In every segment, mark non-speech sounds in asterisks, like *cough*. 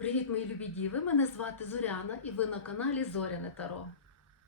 Привіт, мої любі діви! Мене звати Зоряна і ви на каналі Зоряне Таро.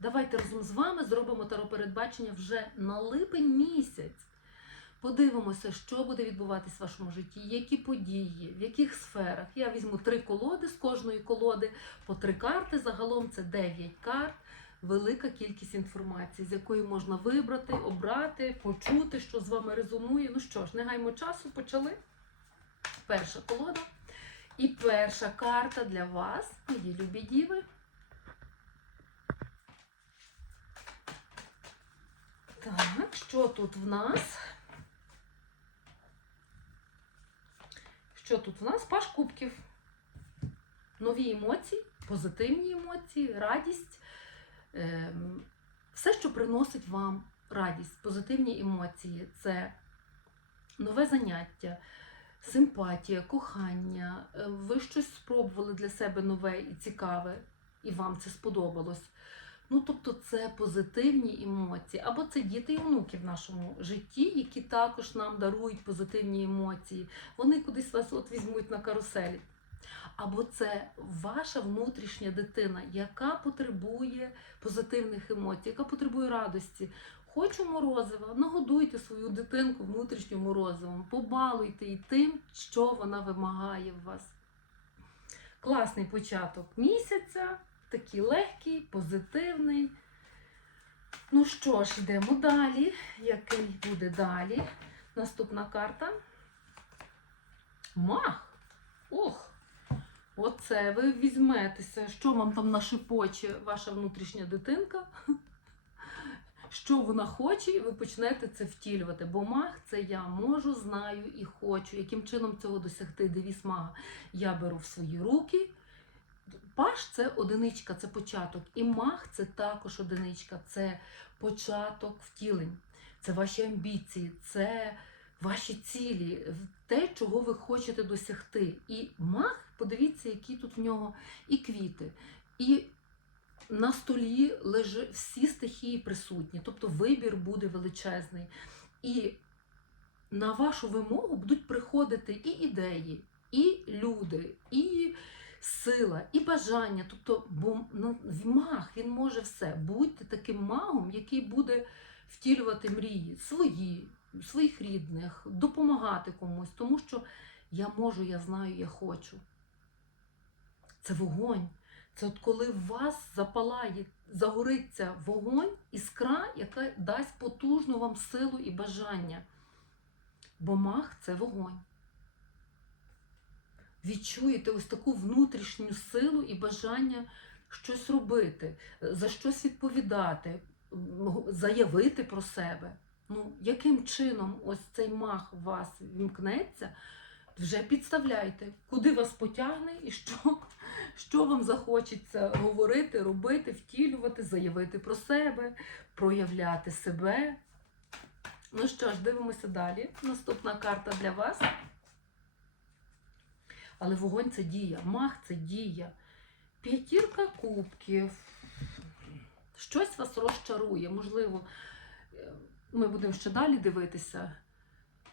Давайте разом з вами зробимо таро передбачення вже на липень місяць. Подивимося, що буде відбуватись в вашому житті, які події, в яких сферах. Я візьму три колоди з кожної колоди по три карти. Загалом це 9 карт. Велика кількість інформації, з якої можна вибрати, обрати, почути, що з вами резонує. Ну що ж, не гаймо часу, почали. Перша колода. І перша карта для вас, мої любі діви. Так, що тут в нас? Що тут в нас? Паш кубків. Нові емоції, позитивні емоції, радість. Ем, все, що приносить вам радість, позитивні емоції це нове заняття, симпатія, кохання. Е, Ви щось спробували для себе нове і цікаве, і вам це сподобалось. Ну, тобто, це позитивні емоції, або це діти і онуки в нашому житті, які також нам дарують позитивні емоції. Вони кудись вас от візьмуть на каруселі. Або це ваша внутрішня дитина, яка потребує позитивних емоцій, яка потребує радості. Хочу морозива, нагодуйте свою дитинку внутрішнім морозивом, побалуйте її тим, що вона вимагає в вас. Класний початок місяця, такий легкий, позитивний. Ну що ж, йдемо далі. Який буде далі? Наступна карта. Мах! Ох! Оце ви візьметеся, що вам там нашепоче ваша внутрішня дитинка, що вона хоче, і ви почнете це втілювати. Бо маг це я можу, знаю і хочу. Яким чином цього досягти? Девіз мага. Я беру в свої руки. Паш це одиничка, це початок. І маг це також одиничка, це початок втілень. Це ваші амбіції, це ваші цілі, те, чого ви хочете досягти. І маг, подивіться, які тут в нього і квіти, і на столі лежать всі стихії присутні, тобто вибір буде величезний. І на вашу вимогу будуть приходити і ідеї, і люди, і сила, і бажання. Тобто, бо ну, маг він може все. Будьте таким магом, який буде втілювати мрії свої, своїх рідних, допомагати комусь, тому що я можу, я знаю, я хочу. Це вогонь. Це от коли в вас запалає, загориться вогонь, іскра, яка дасть потужну вам силу і бажання. Бо маг це вогонь. Відчуєте ось таку внутрішню силу і бажання щось робити, за щось відповідати, заявити про себе. Ну, яким чином ось цей мах в вас вімкнеться, вже підставляйте, куди вас потягне і що, що вам захочеться говорити, робити, втілювати, заявити про себе, проявляти себе. Ну що ж, дивимося далі. Наступна карта для вас. Але вогонь це дія, мах це дія. П'ятірка кубків. Щось вас розчарує. Можливо, е, ми будемо ще далі дивитися.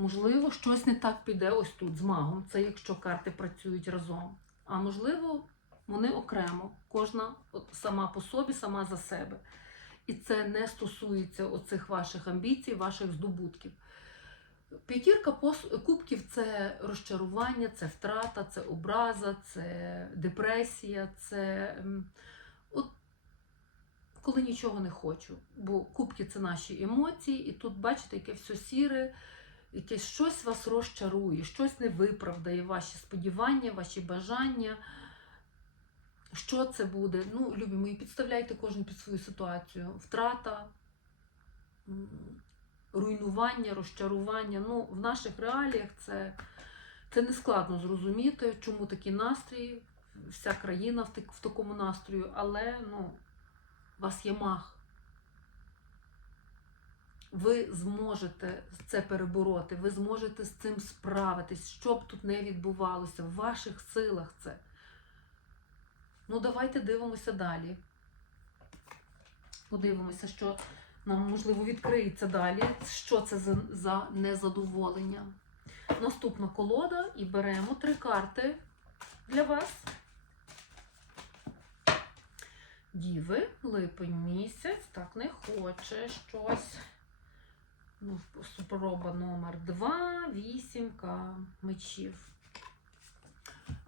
Можливо, щось не так піде ось тут з магом. Це якщо карти працюють разом. А можливо, вони окремо, кожна сама по собі, сама за себе. І це не стосується оцих ваших амбіцій, ваших здобутків. П'ятірка кубків це розчарування, це втрата, це образа, це депресія, це от, коли нічого не хочу. Бо кубки це наші емоції, і тут, бачите, яке все сіре, якесь щось вас розчарує, щось не виправдає ваші сподівання, ваші бажання. Що це буде? Ну, любі мої, підставляйте кожен під свою ситуацію. Втрата, руйнування, розчарування. Ну, в наших реаліях це, це не складно зрозуміти, чому такі настрої, вся країна в, так- в такому настрою, але ну, у вас є мах. Ви зможете це перебороти, ви зможете з цим справитись, що б тут не відбувалося, в ваших силах це. Ну, давайте дивимося далі. Подивимося, що нам, можливо, відкриється далі. Що це за, за незадоволення? Наступна колода і беремо три карти для вас. Діви, липень місяць, так не хоче щось. Супроба номер 2, вісімка мечів.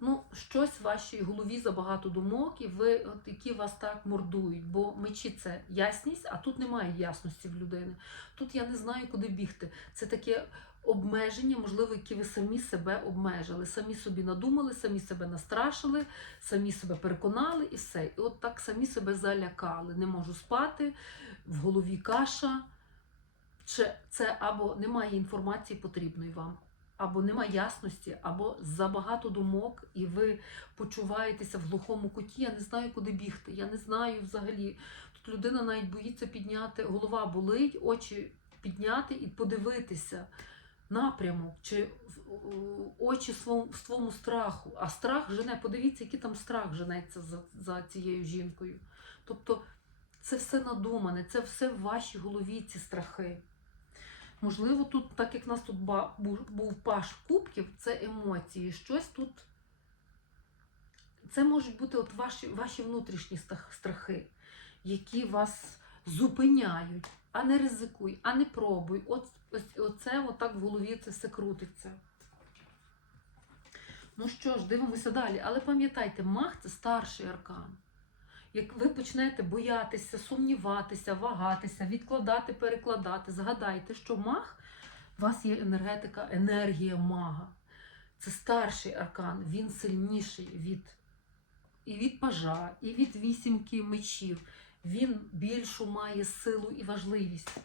Ну, щось в вашій голові забагато думок, і ви, от які вас так мордують, бо мечі це ясність, а тут немає ясності в людини. Тут я не знаю, куди бігти. Це таке обмеження, можливо, які ви самі себе обмежили, самі собі надумали, самі себе настрашили, самі себе переконали і все. І от так самі себе залякали. Не можу спати, в голові каша. Чи це або немає інформації потрібної вам, або немає ясності, або забагато думок, і ви почуваєтеся в глухому куті. Я не знаю, куди бігти. Я не знаю взагалі. Тут людина навіть боїться підняти, голова болить, очі підняти і подивитися напрямок, чи очі своєму страху. А страх жене, подивіться, який там страх женеться за, за цією жінкою. Тобто це все надумане, це все в вашій голові, ці страхи. Можливо, тут, так як в нас тут був, паш кубків, це емоції. Щось тут. Це можуть бути от ваші, ваші внутрішні страхи, які вас зупиняють. А не ризикуй, а не пробуй. От, оце отак в голові це все крутиться. Ну що ж, дивимося далі. Але пам'ятайте, маг це старший аркан. Як ви почнете боятися, сумніватися, вагатися, відкладати, перекладати, згадайте, що маг, у вас є енергетика, енергія мага. Це старший аркан, він сильніший від і від пажа, і від вісімки мечів. Він більшу має силу і важливість.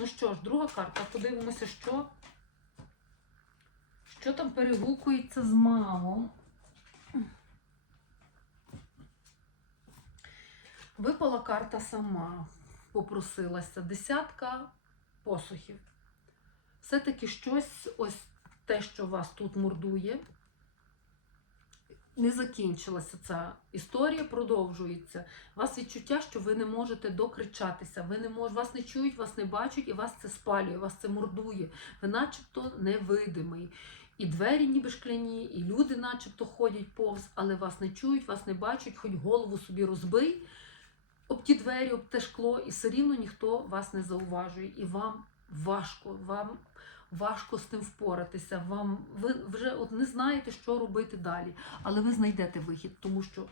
Ну що ж, друга карта, подивимося, що, що там перегукується з магом. Випала карта сама, попросилася. Десятка посухів. Все-таки щось, ось те, що вас тут мордує, не закінчилася ця історія, продовжується. У вас відчуття, що ви не можете докричатися, ви не мож... вас не чують, вас не бачать, і вас це спалює, вас це мордує. Ви начебто невидимий. І двері ніби шкляні, і люди начебто ходять повз, але вас не чують, вас не бачать, хоч голову собі розбий об ті двері, об те шкло, і все рівно ніхто вас не зауважує. І вам важко, вам важко з тим впоратися. Вам ви вже от не знаєте, що робити далі. Але ви знайдете вихід, тому що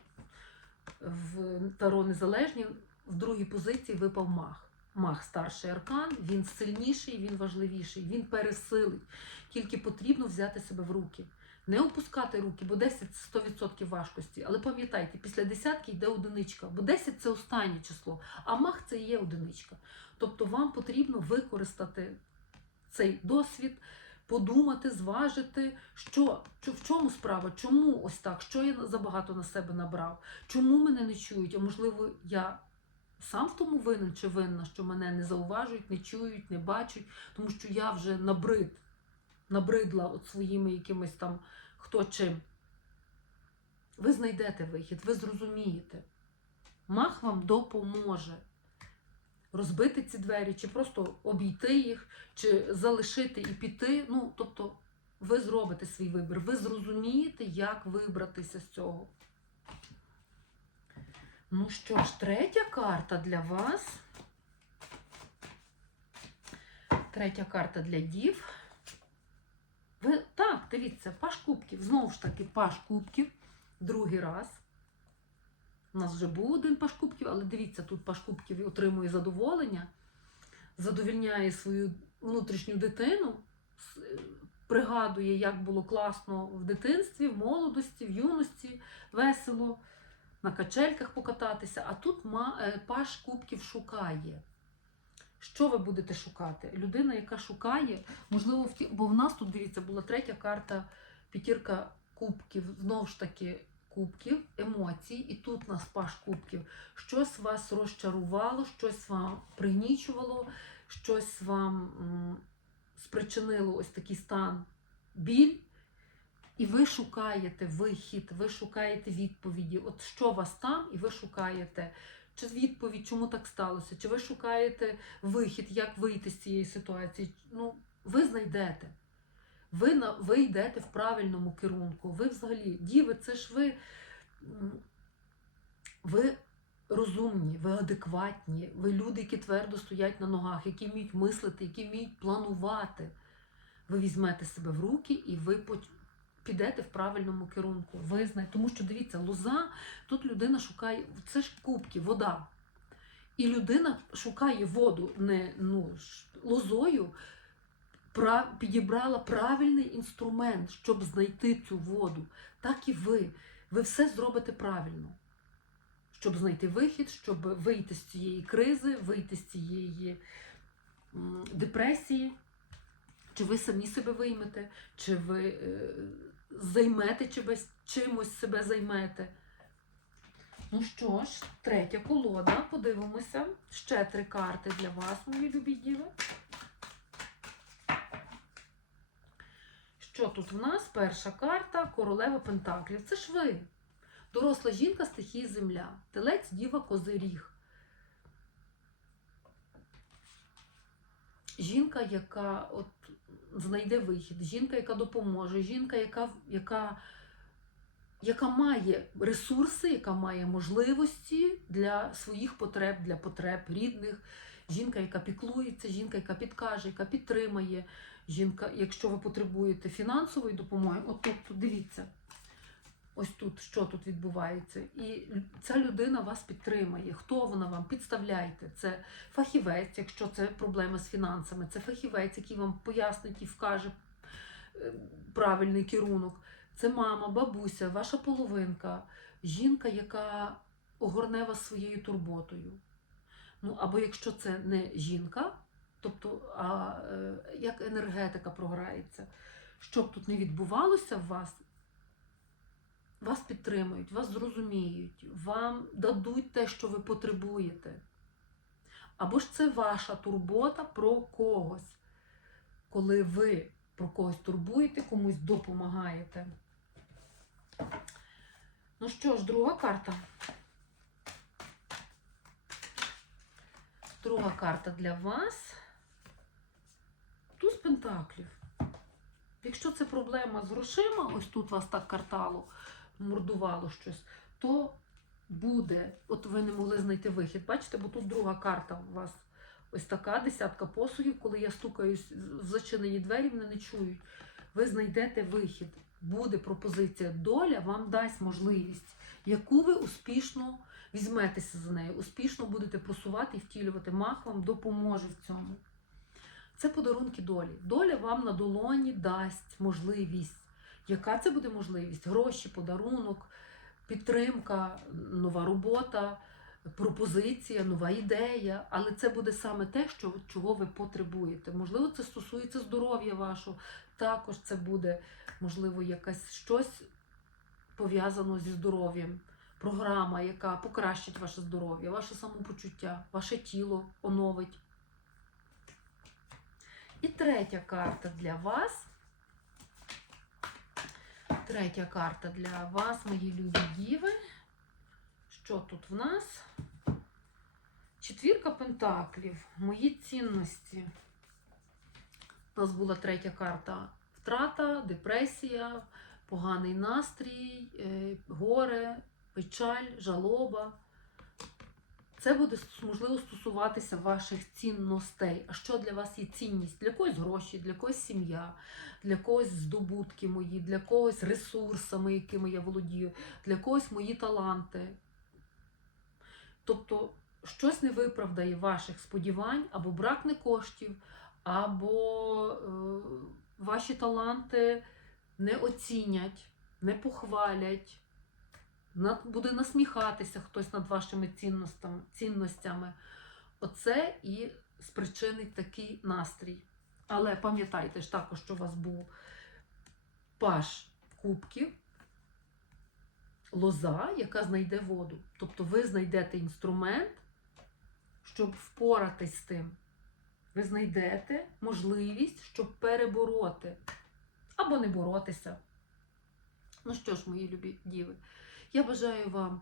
в Таро Незалежні в другій позиції випав маг. Маг старший аркан, він сильніший, він важливіший, він пересилить. Тільки потрібно взяти себе в руки. Не опускати руки, бо 10 це 100% важкості. Але пам'ятайте, після десятки йде одиничка, бо 10 це останнє число, а маг це є одиничка. Тобто вам потрібно використати цей досвід, подумати, зважити, що, що в чому справа, чому ось так, що я забагато на себе набрав, чому мене не чують, а можливо, я сам в тому винен чи винна, що мене не зауважують, не чують, не бачать, тому що я вже набрид, набридла от своїми якимись там хто чим. Ви знайдете вихід, ви зрозумієте. Мах вам допоможе розбити ці двері, чи просто обійти їх, чи залишити і піти. Ну, тобто, ви зробите свій вибір, ви зрозумієте, як вибратися з цього. Ну що ж, третя карта для вас. Третя карта для дів. Ви, так, дивіться, паш кубків. Знову ж таки, паш кубків. Другий раз. У нас вже був один паш кубків, але дивіться, тут паш кубків отримує задоволення, задовільняє свою внутрішню дитину, пригадує, як було класно в дитинстві, в молодості, в юності, весело, на качельках покататися. А тут е, паш кубків шукає. Що ви будете шукати? Людина, яка шукає, можливо, в ті... бо в нас тут, дивіться, була третя карта, п'ятірка кубків, знову ж таки, кубків, емоцій, і тут у нас паш кубків. Щось вас розчарувало, щось вам пригнічувало, щось вам м, спричинило ось такий стан біль. І ви шукаєте вихід, ви шукаєте відповіді. От що вас там, і ви шукаєте чи відповідь, чому так сталося, чи ви шукаєте вихід, як вийти з цієї ситуації. Ну, ви знайдете. Ви, ви йдете в правильному керунку. Ви взагалі, діви, це ж ви, ви розумні, ви адекватні, ви люди, які твердо стоять на ногах, які вміють мислити, які вміють планувати. Ви візьмете себе в руки і ви підете в правильному керунку. Ви тому що дивіться, лоза, тут людина шукає, це ж кубки, вода. І людина шукає воду не ну, лозою, підібрала правильний інструмент, щоб знайти цю воду. Так і ви. Ви все зробите правильно. Щоб знайти вихід, щоб вийти з цієї кризи, вийти з цієї депресії. Чи ви самі себе виймете, чи ви е, займете чимось, себе займете. Ну що ж, третя колода. Подивимося. Ще три карти для вас, мої любі діви. Що тут в нас? Перша карта королева Пентаклів. Це ж ви. Доросла жінка стихії земля. Телець, діва, козиріг. Жінка, яка от знайде вихід, жінка, яка допоможе, жінка, яка, яка, яка має ресурси, яка має можливості для своїх потреб, для потреб рідних, жінка, яка піклується, жінка, яка підкаже, яка підтримає, жінка, якщо ви потребуєте фінансової допомоги, от тут дивіться. Ось тут, що тут відбувається. І ця людина вас підтримає. Хто вона вам? Підставляйте. Це фахівець, якщо це проблема з фінансами, це фахівець, який вам пояснить і вкаже е, правильний керунок. Це мама, бабуся, ваша половинка, жінка, яка огорне вас своєю турботою. Ну, або якщо це не жінка, тобто а, е, як енергетика програється, що б тут не відбувалося в вас, вас підтримують, вас зрозуміють, вам дадуть те, що ви потребуєте. Або ж це ваша турбота про когось, коли ви про когось турбуєте, комусь допомагаєте. Ну що ж, друга карта. Друга карта для вас. Туз Пентаклів. Якщо це проблема з грошима, ось тут вас так картало, мордувало щось, то буде, от ви не могли знайти вихід. Бачите, бо тут друга карта у вас ось така десятка посухів, коли я стукаюсь в зачинені двері, вони не чують. Ви знайдете вихід. Буде пропозиція. Доля вам дасть можливість, яку ви успішно візьметеся за нею, успішно будете просувати і втілювати. Мах вам допоможе в цьому. Це подарунки долі. Доля вам на долоні дасть можливість. Яка це буде можливість? Гроші, подарунок, підтримка, нова робота, пропозиція, нова ідея. Але це буде саме те, що, чого ви потребуєте. Можливо, це стосується здоров'я вашого. Також це буде, можливо, якась щось пов'язано зі здоров'ям. Програма, яка покращить ваше здоров'я, ваше самопочуття, ваше тіло оновить. І третя карта для вас. Третя карта для вас, мої любі діви. Що тут в нас? Четвірка пентаклів. Мої цінності. У нас була третя карта втрата, депресія, поганий настрій, е, горе, печаль, жалоба. Це буде можливо стосуватися ваших цінностей. А що для вас є цінність? Для когось гроші, для когось сім'я, для когось здобутки мої, для когось ресурсами, якими я володію, для когось мої таланти. Тобто щось не виправдає ваших сподівань, або бракне коштів, або е, ваші таланти не оцінять, не похвалять буде насміхатися хтось над вашими цінностями. Оце і спричинить такий настрій. Але пам'ятайте ж також, що у вас був паш кубків, лоза, яка знайде воду. Тобто ви знайдете інструмент, щоб впоратись з тим. Ви знайдете можливість, щоб перебороти або не боротися. Ну що ж, мої любі діви, я бажаю вам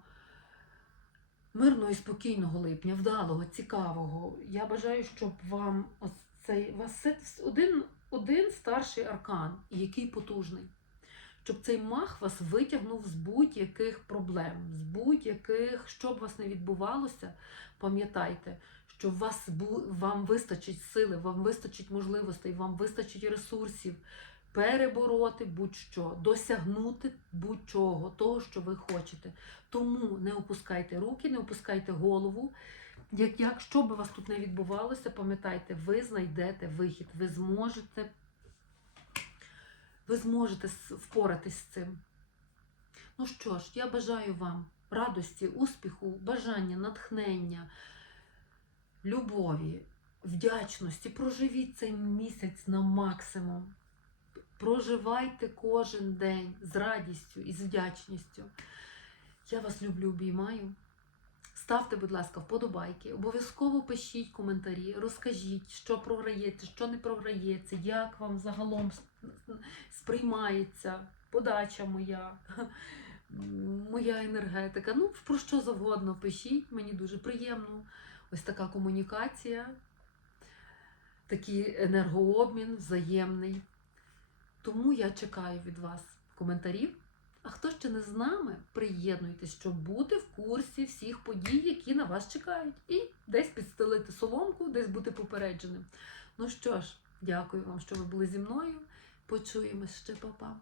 мирного і спокійного липня, вдалого, цікавого. Я бажаю, щоб вам ось цей вас один, один старший аркан, який потужний. щоб цей мах вас витягнув з будь-яких проблем, з будь-яких, що б вас не відбувалося, пам'ятайте, що вас вам вистачить сили, вам вистачить можливостей, вам вистачить ресурсів перебороти будь-що, досягнути будь-чого, того, що ви хочете. Тому не опускайте руки, не опускайте голову. Як, як що би вас тут не відбувалося, пам'ятайте, ви знайдете вихід, ви зможете, ви зможете впоратись з цим. Ну що ж, я бажаю вам радості, успіху, бажання, натхнення, любові, вдячності. Проживіть цей місяць на максимум. Проживайте кожен день з радістю і з вдячністю. Я вас люблю, обіймаю. Ставте, будь ласка, вподобайки, обов'язково пишіть коментарі, розкажіть, що програється, що не програється, як вам загалом сприймається подача моя, *laughs* моя енергетика. Ну, про що завгодно пишіть, мені дуже приємно. Ось така комунікація, такий енергообмін взаємний. Тому я чекаю від вас коментарів. А хто ще не з нами, приєднуйтесь, щоб бути в курсі всіх подій, які на вас чекають, і десь підстелити соломку, десь бути попередженим. Ну що ж, дякую вам, що ви були зі мною. Почуємось ще, Па-па.